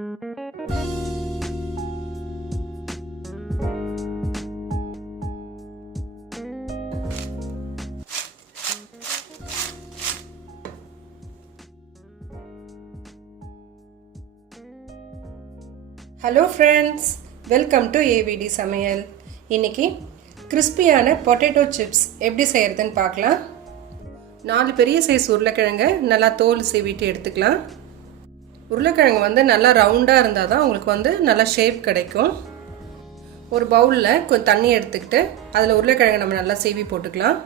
Hello friends, welcome to AVT சமையல். இன்றைக்கி கிறிஸ்பியான பொட்டேட்டோ சிப்ஸ் எப்படி செய்கிறதுன்னு பார்க்கலாம். 4 பெரிய சைஸ் உருளைக்கிழங்கு நல்லா தோல் சீவிட்டு எடுத்துக்கலாம். உருளைக்கிழங்கு நல்லா ரவுண்டாக இருந்தால் தான் உங்களுக்கு நல்லா ஷேப் கிடைக்கும். ஒரு பவுலில் கொஞ்சம் தண்ணி எடுத்துக்கிட்டு அதில் உருளைக்கிழங்கு நம்ம நல்லா சீவி போட்டுக்கலாம்.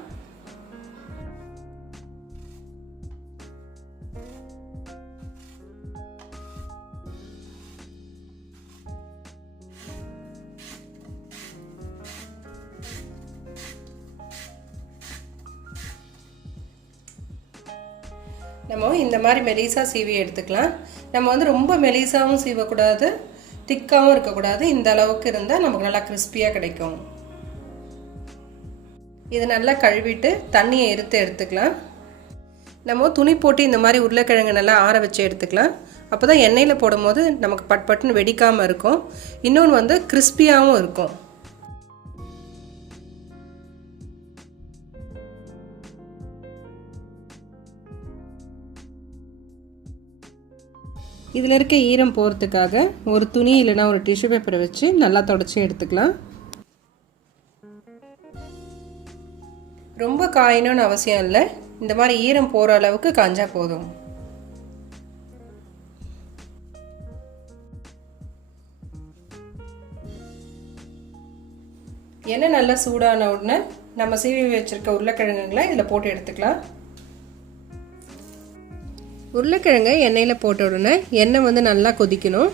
நம்ம இந்த மாதிரி மெலிசாக சீவி எடுத்துக்கலாம். நம்ம ரொம்ப மெலிசாகவும் சீவக்கூடாது, திக்காகவும் இருக்கக்கூடாது. இந்த அளவுக்கு இருந்தால் நமக்கு நல்லா கிறிஸ்பியாக கிடைக்கும். இது நல்லா கழுவிட்டு தண்ணியை எடுத்துக்கலாம். நம்ம துணி போட்டு இந்த மாதிரி உருளைக்கிழங்கு நல்லா ஆற வச்சு எடுத்துக்கலாம். அப்போ தான் எண்ணெயில் போடும்போது நமக்கு பட்டுன்னு வெடிக்காமல் இருக்கும். இன்னொன்று கிறிஸ்பியாகவும் இருக்கும். இதில் இருக்க ஈரம் போகிறதுக்காக ஒரு துணி இல்லைனா ஒரு டிஷ்யூ பேப்பரை வச்சு நல்லா தொடச்சி எடுத்துக்கலாம். ரொம்ப காயணும்னு அவசியம் இல்லை, இந்த மாதிரி ஈரம் போகிற அளவுக்கு காஞ்சா போதும். எண்ணெய் நல்லா சூடான உடனே நம்ம சீவி வச்சுருக்க உருளைக்கிழங்குகளை இதில் போட்டு எடுத்துக்கலாம். உருளைக்கிழங்கை எண்ணெயில் போட்ட உடனே எண்ணெய் நல்லா கொதிக்கணும்.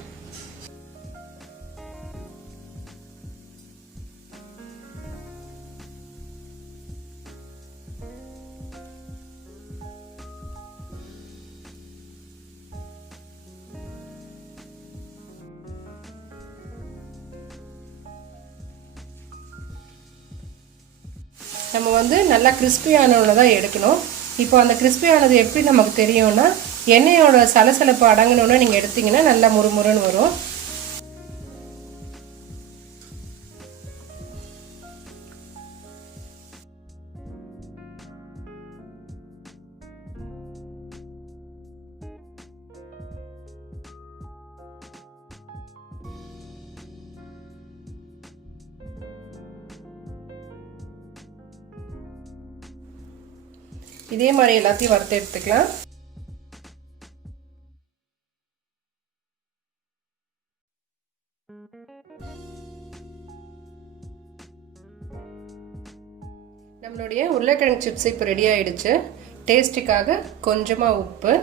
நம்ம நல்லா கிறிஸ்பியானவனை தான் எடுக்கணும். இப்போ அந்த கிறிஸ்பியானது எப்படி நமக்கு தெரியும்னா, எண்ணெயோட சலசலப்பு அடங்கணுன்னு நீங்கள் எடுத்தீங்கன்னா நல்லா முறுமுறுன்னு வரும். இதே மாதிரி எல்லாத்தையும் வறுத்து எடுத்துக்கலாம். நம்மளுடைய உருளைக்கிழங்கு சிப்ஸ் இப்போ ரெடி ஆயிடுச்சு. டேஸ்ட்டுக்காக கொஞ்சமாக உப்பு,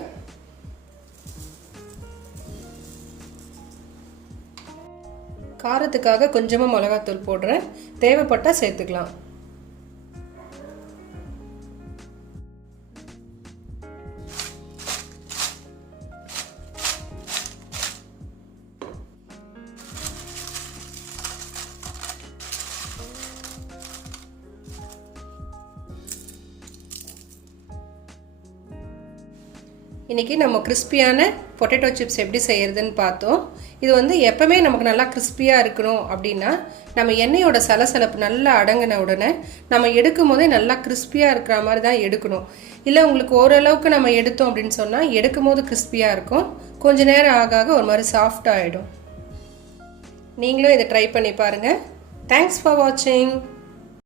காரத்துக்காக கொஞ்சமாக மிளகாத்தூள் போடுறேன். தேவைப்பட்டால் சேர்த்துக்கலாம். இன்றைக்கி நம்ம கிறிஸ்பியான பொட்டேட்டோ சிப்ஸ் எப்படி செய்கிறதுன்னு பார்த்தோம். இது எப்போவுமே நமக்கு நல்லா கிறிஸ்பியாக இருக்கணும் அப்படின்னா, நம்ம எண்ணெயோட சலசலப்பு நல்லா அடங்கின உடனே நம்ம எடுக்கும் போதே நல்லா கிறிஸ்பியாக இருக்கிற மாதிரி தான் எடுக்கணும். இல்லை உங்களுக்கு ஓரளவுக்கு நம்ம எடுத்தோம் அப்படின்னு சொன்னால் எடுக்கும் போது கிறிஸ்பியாக இருக்கும், கொஞ்சம் நேரம் ஆக ஒரு மாதிரி சாஃப்டாக ஆகிடும். நீங்களும் இதை ட்ரை பண்ணி பாருங்கள். தேங்க்ஸ் ஃபார் வாட்சிங்.